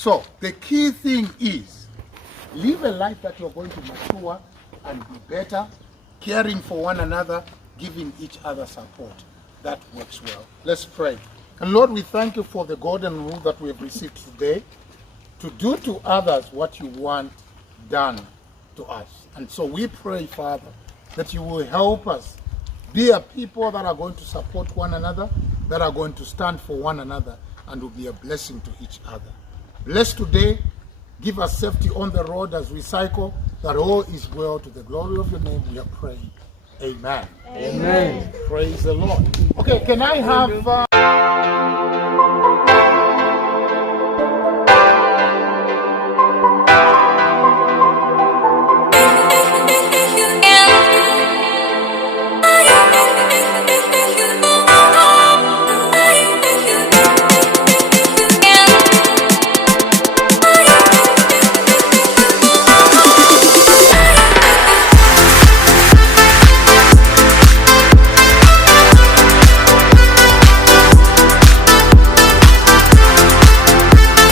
So the key thing is live a life that you're going to mature and be better, caring for one another, giving each other support. That works well. Let's pray. And Lord, we thank you for the golden rule that we have received today, to do to others what you want done to us. And so we pray, Father, that you will help us be a people that are going to support one another, that are going to stand for one another, and will be a blessing to each other. Bless today. Give us safety on the road as we cycle, that all is well. To the glory of your name we are praying. Amen. Amen. Praise the Lord. Okay, can I have...